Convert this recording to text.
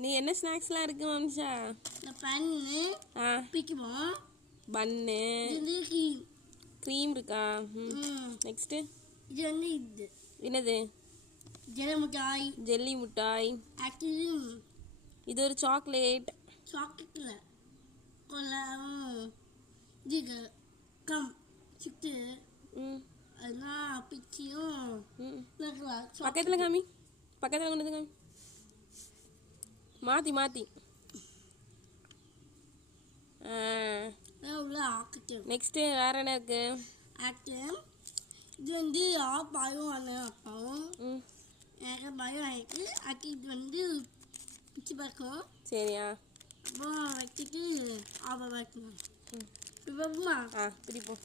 நீ என்ன ஸ்நாக்ஸ்லாம் இருக்கு மம்ஷா? இந்த பண்ணு பிக்குவோம். பன்னு இது க்ரீம் இருக்கா? நெக்ஸ்ட் இது வந்து இது என்னது? ஜெல்லி மிட்டாய். ஜெல்லி மிட்டாய். ஐஸ்கிரீம். இது ஒரு சாக்லேட். சாக்லேட்ல கொல்லம் இது கம் சிட்டு அதெல்லாம் பிச்சியும் பக்கத்தில் காமி, பக்கத்தில் கொண்டு வந்து காமி, மாற்றி மாற்றி. நெக்ஸ்ட்டு வேறு என்ன இருக்கு? ஆக்டிவ் இது வந்து பயம் அப்பாவும் எனக்கு பயம் ஆகிட்டு அது இது வந்து பிச்சு பார்க்கும். சரியா? அப்புறம் வச்சுட்டு ஆபம் வைக்கணும். பிடிப்போமா? பிடிப்போம்.